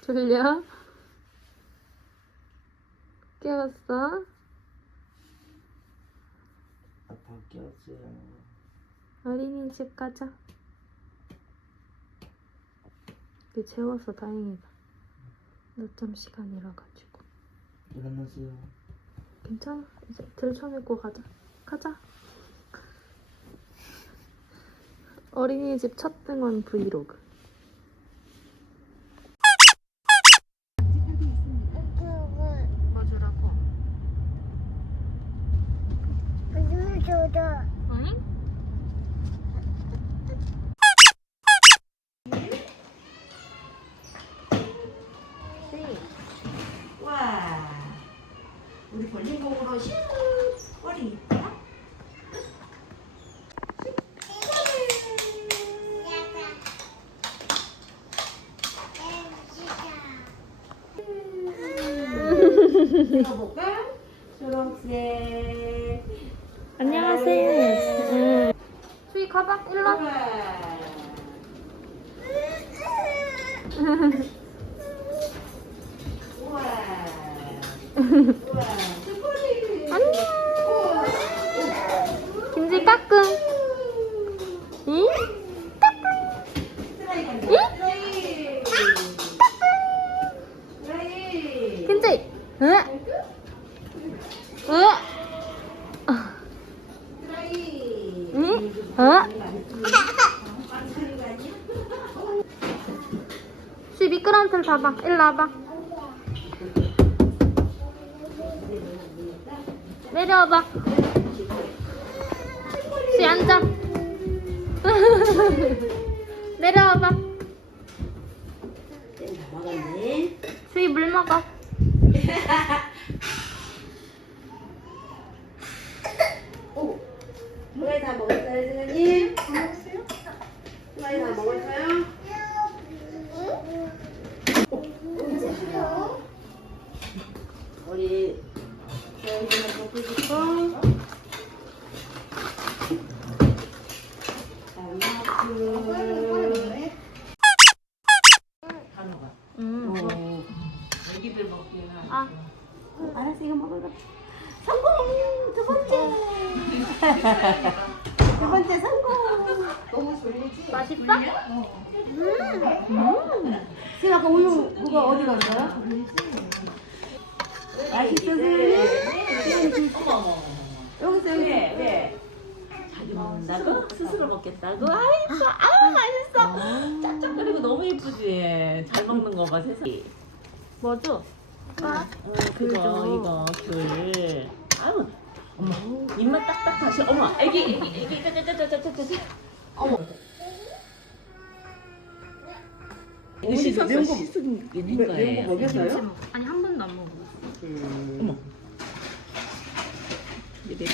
졸려? 깨웠어? 아빠 깨웠어요. 어린이집 가자. 이게 재워서 다행이다. 늦잠 시간이라 가지고. 일어나세요. 괜찮아. 이제 들쳐내고 가자. 가자. 어린이집 첫 등원 브이로그. 응? 와, 우리 볼링공으로 슉 머리 이쁘다. 읽어볼까? 초록색. 안녕하세요. 수희 가봐. 일로. 와. 우와. 우와. 우와. 초콜릿. 안녕. 김지 까꿍. 응? 드라이 간다. 응? 드라이. 드라이. 김지. 응? 응? 드라이. 응? 어? 수희 미끄러운 틀 봐 어, 그거 이거 귤 아우 어머 입맛 딱딱 다시 어머 애기 애기 애기 짜자자자자자자 어머. 이거 매운 거- 씻은 게 매운 거 거예요? 먹였어요? 아니 한 번도 안 먹어. 어머. 이게 내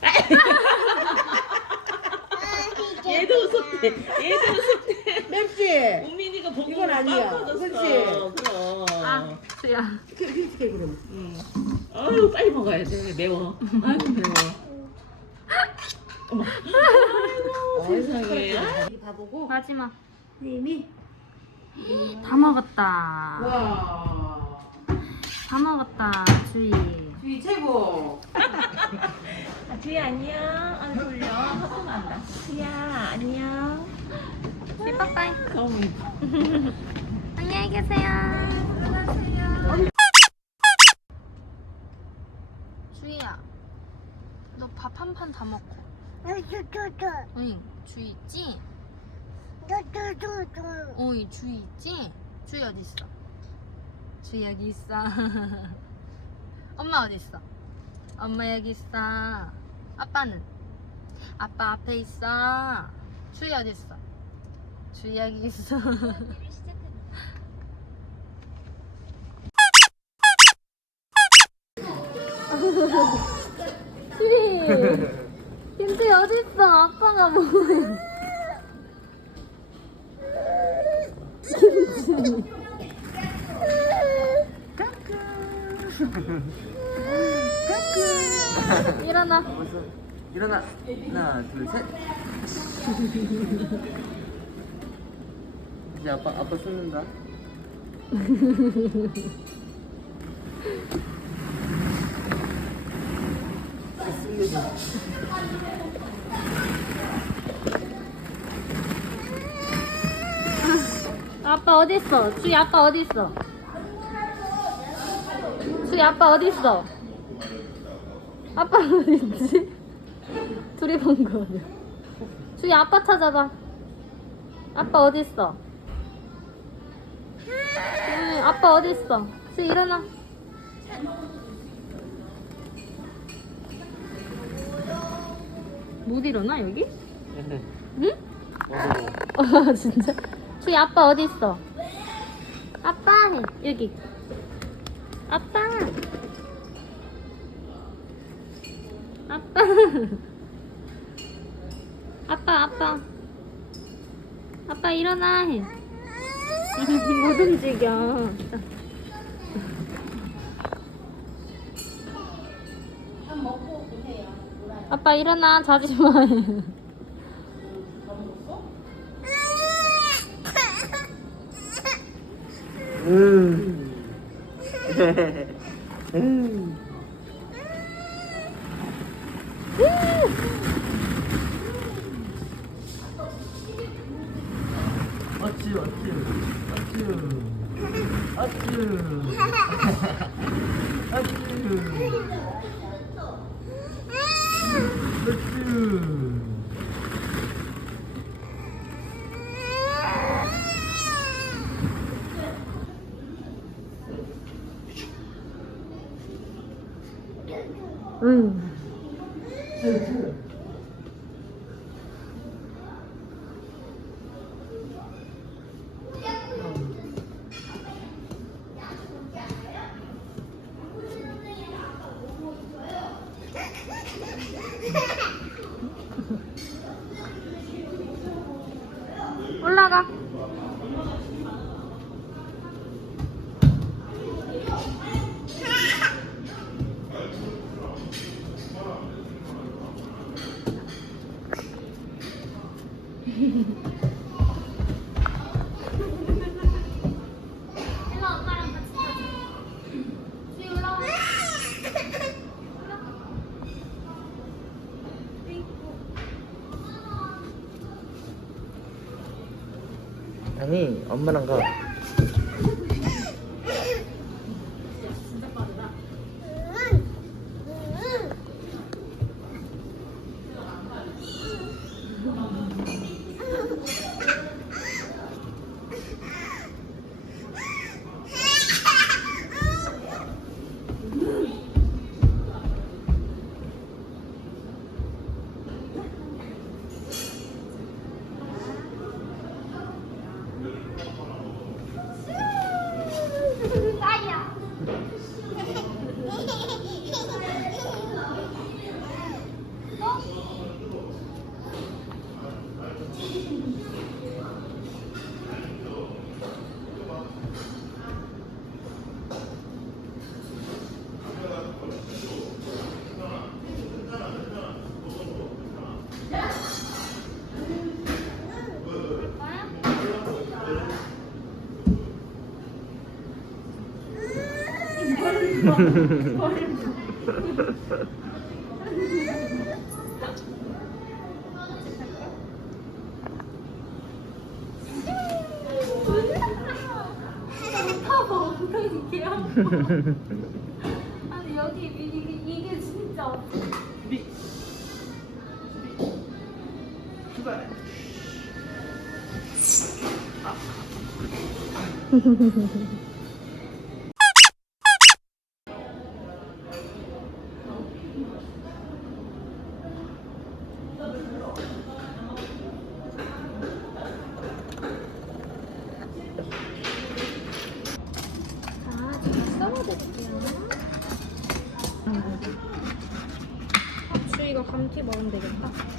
얘도 웃었대 얘도 웃었대. 맵지? 우민이가 보고 이건 아니야. 그치? 그럼. 아, 수야. 그렇게 그럼 응. 아유 빨리 먹어야 돼. 매워. 아유 매워. 어머. 아이고 세상에. 아, 여기 봐보고 마지막. 님이 다 먹었다. 와 다 먹었다. 주희. 주희 최고 아, 주희 안녕. 아 졸려. 하고 간다. 주희야 안녕. 주희 빠빠이. 너무 안녕히 계세요. 주희야. 너 밥 한 판 다 먹고. 어이, 주희 있지? 어이, 주희 있지? 주희 어디 있어? 주희 여기 있어. 엄마 어디 있어? 엄마 여기 있어. 아빠는? 아빠 앞에 있어. 주희 어디 있어? 주희. 김치 어디 있어? 아빠가 뭐해? 김치. 일어나. 일어나. 하나, 둘, 셋. 이제 아빠 아빠 쏟는다. 아빠 어디 있어? 주희 아빠 어디 있어? 주희 아빠 어디 있어? 아빠 어디 있지? 둘이 본 거야. 주희 아빠 찾아봐. 아빠 어디 있어? 응, 아빠 어디 있어? 주희 일어나. 못 일어나 여기? 응? 어 진짜? 주희 아빠 어디 있어? 아빠 해 여기 아빠 아빠 아빠 아빠 아빠 일어나 해 못 움직여. 아빠 일어나 자지 마 음. 음. 어 어쭈 엄마랑 가 아니 여기 이게, 이게 진짜 없어. 감튀 먹으면 되겠다.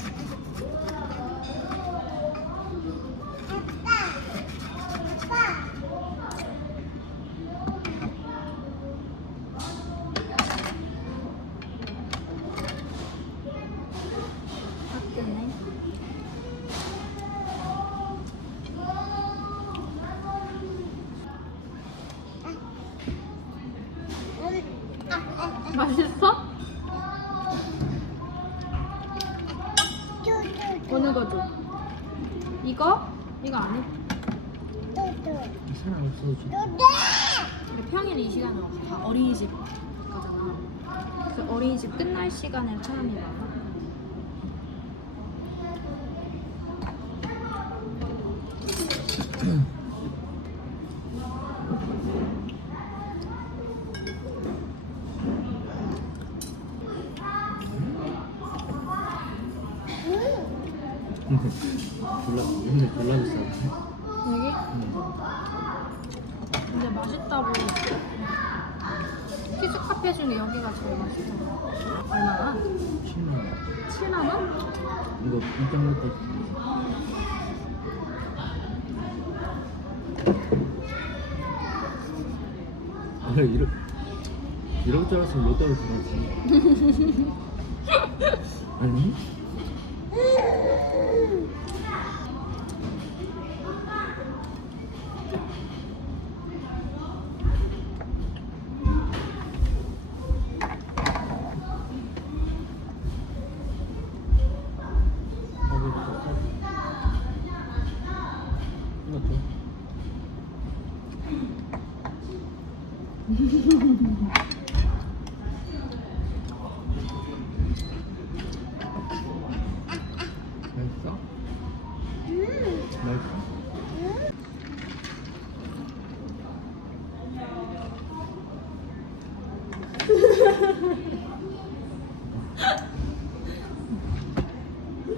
사람 없어도 줘. 근데 평일 이 시간은 없어. 다 어린이집 가잖아. 그래서 어린이집 끝날 시간에 사람이 많아. 졸라 근데 졸라 비싸. 여기? 근데 맛있다고. 키즈 카페 중에 여기가 제일 맛있잖아. 얼마나? 10만 원. 7만 원? 이거 인터넷 아 이러 이럴 줄 알았으면 몇 달을 들어갔지. 아니?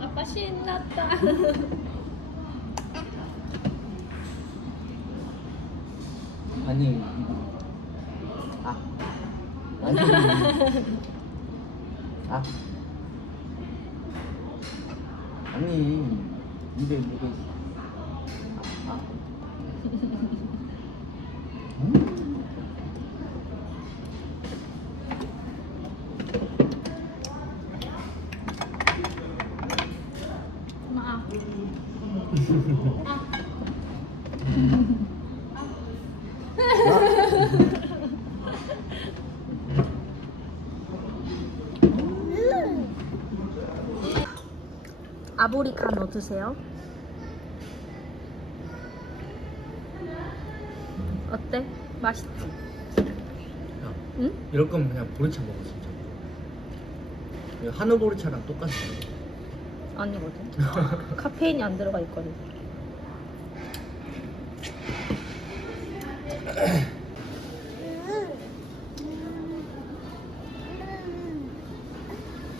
아빠 신났다. 아니 아 아니 아 아니 입에 뭐가 있어 아, 아. 음. 엄마 아. 아. 아보리카노 드세요. 어때? 맛있지? 야, 응? 이럴 거면 그냥 보리차 먹어 진짜 이거 한우 보리차랑 똑같아 아니거든. 카페인이 안 들어가 있거든.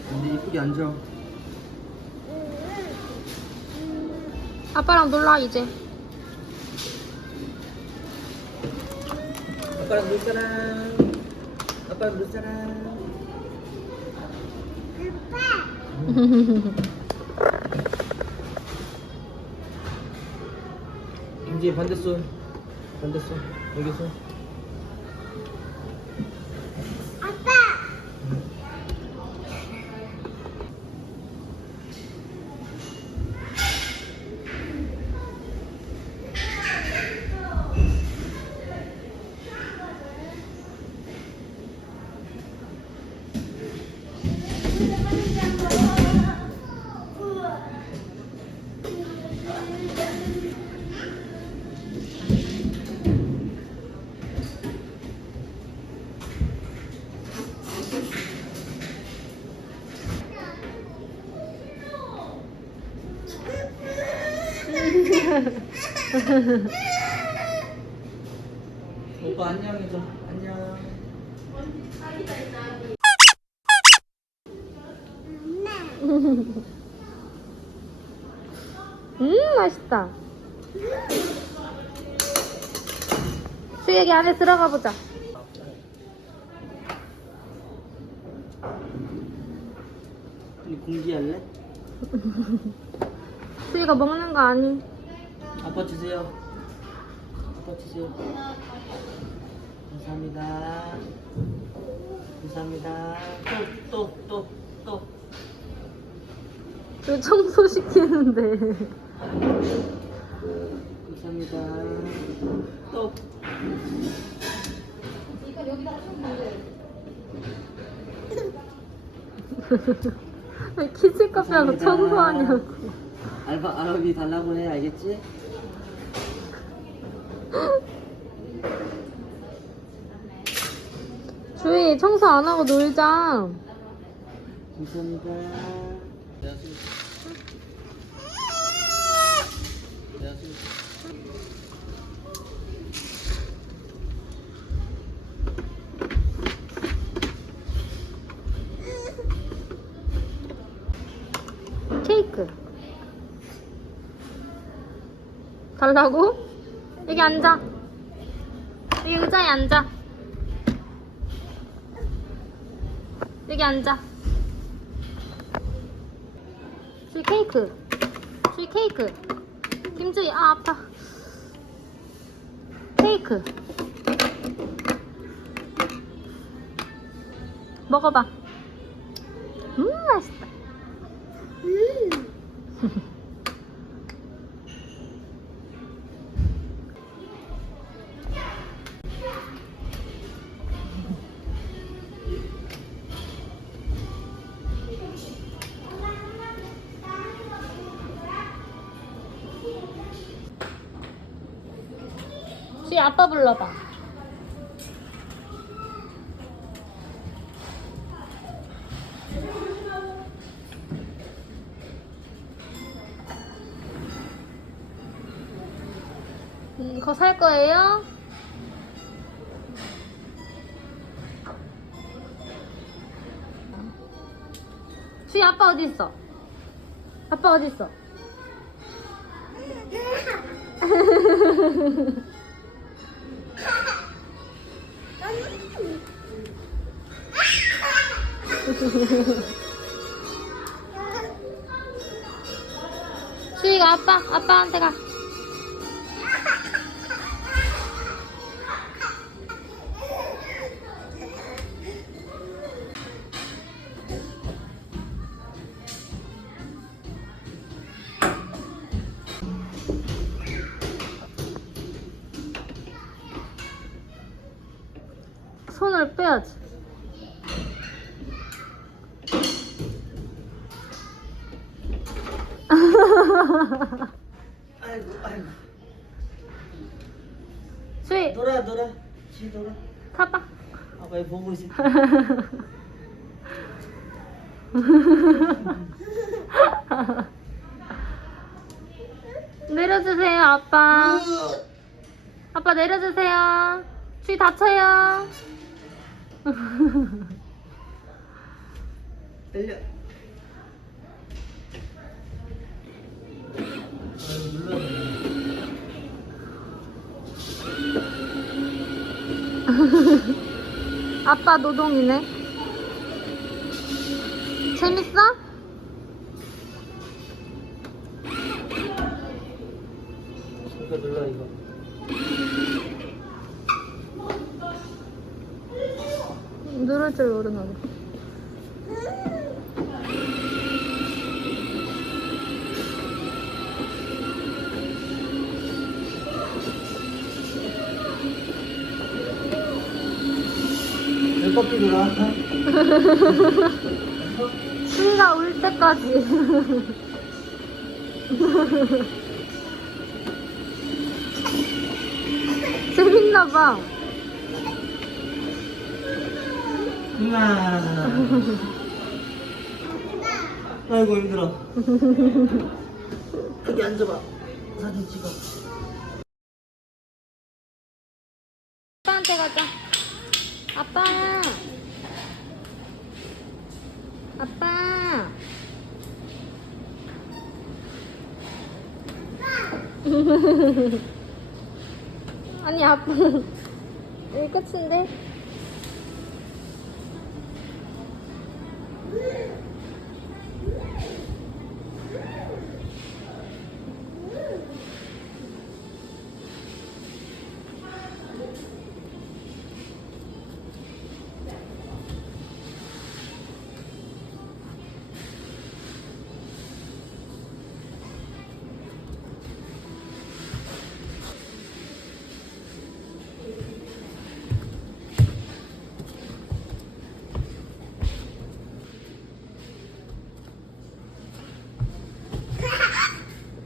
근데 이쁘게 앉아 아빠랑 놀라 이제. 아빠랑 놀 사람. 아빠랑 놀 사람. 이제 반대손. 반대손. 여기서 오빠 안녕해줘. 안녕. 음 맛있다. 여기 안에 들어가 보자. 이 공지할래? 수희가 먹는 거 아니? 아빠 주세요. 아빠 주세요. 감사합니다. 감사합니다. 또, 또, 또, 또. 저 청소 시키는데. 감사합니다. 또. 왜 키즈카페하고 감사합니다. 청소하냐고. 알바, 알바비 달라고 해, 알겠지? 주희 청소 안 하고 놀자. 케이크. 달라고? 여기 앉아. 여기 의자에 앉아. 여기 앉아. 주희 케이크. 주희 케이크. 김주희, 아, 아파. 케이크. 먹어봐. 음, 맛있다. 불러봐. 음, 이거 살 거예요? 수희 아빠 어디 있어? 아빠 어디 있어? 아빠 아빠 내려주세요 아빠. 아빠 내려주세요. 수희 다쳐요. 들려. 아빠 노동이네. 재밌어? 재밌나 봐. 우와. 아이고 힘들어. 여기 앉아봐. 사진 찍어. 아빠한테 가자. 아빠. 아빠. 아니 아빠 여기 끝인데?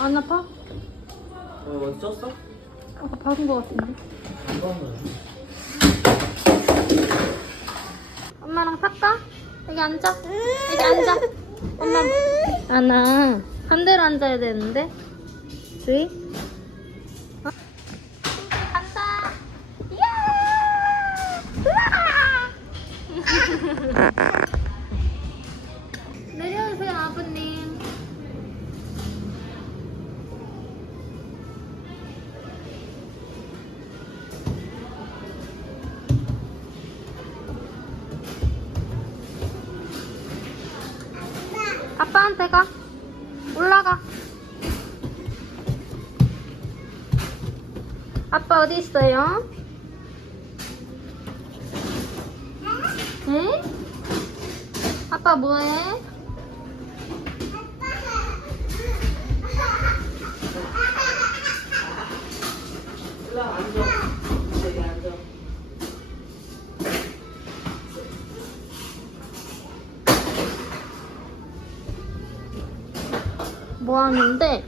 안 아파? 어, 먼저 썼어? 아까 박은 거 같은데. 이거 한 거야. 엄마랑 탈까? 여기 앉아. 여기 앉아. 엄마. 안아. 반대로 앉아야 되는데. 주희. 어? 간다. 이야! 있어요? 응? 아빠 뭐해? 뭐 하는데?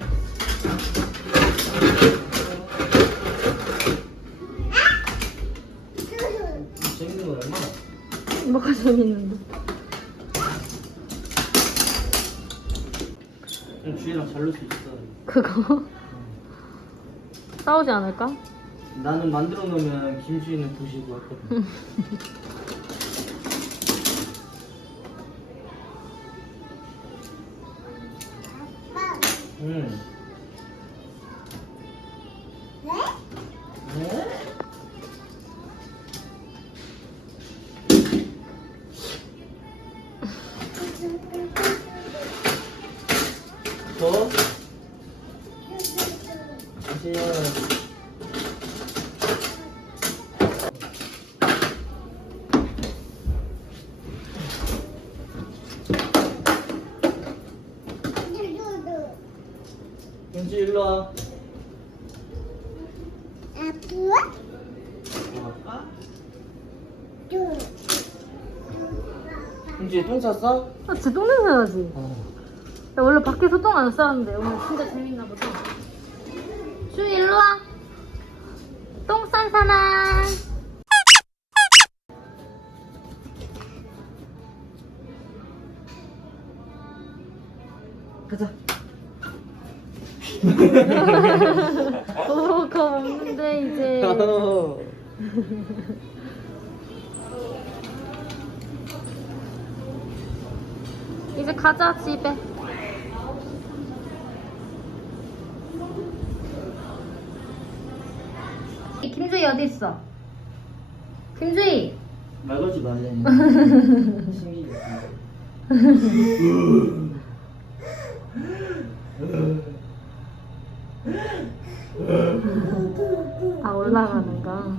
재밌는 거 얼마나? 그냥 주희랑 잘놀수 있어. 그거? 싸우지 않을까? 나는 만들어 놓으면 김주희는 보시고 했거든. 응. 더? 다시요. 윤지 일로 와. 아빠? 어, 아빠? 윤지 똥 쌌어? 아, 진짜 똥 냄새 나지? 어. 나 원래 밖에서 똥안 싸는데 오늘 진짜 재밌나 보다. 주 일로 와. 똥 싼 사람. 가자. 오, 거 없는데 이제. 이제 가자 집에. 어디 있어? 김주희. 말 걸지 말래. 아 올라가는가?